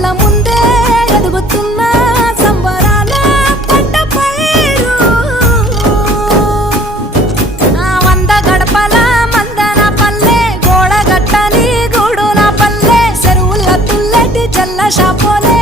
కళ్ళ ముందే ఎదుగుతున్న సంబరాల పంట పైరు వంద గడపల మందన పల్లె గోడ గట్టని గూడున పల్లె చెరువుల తుల్లటి చల్ల షాపోలే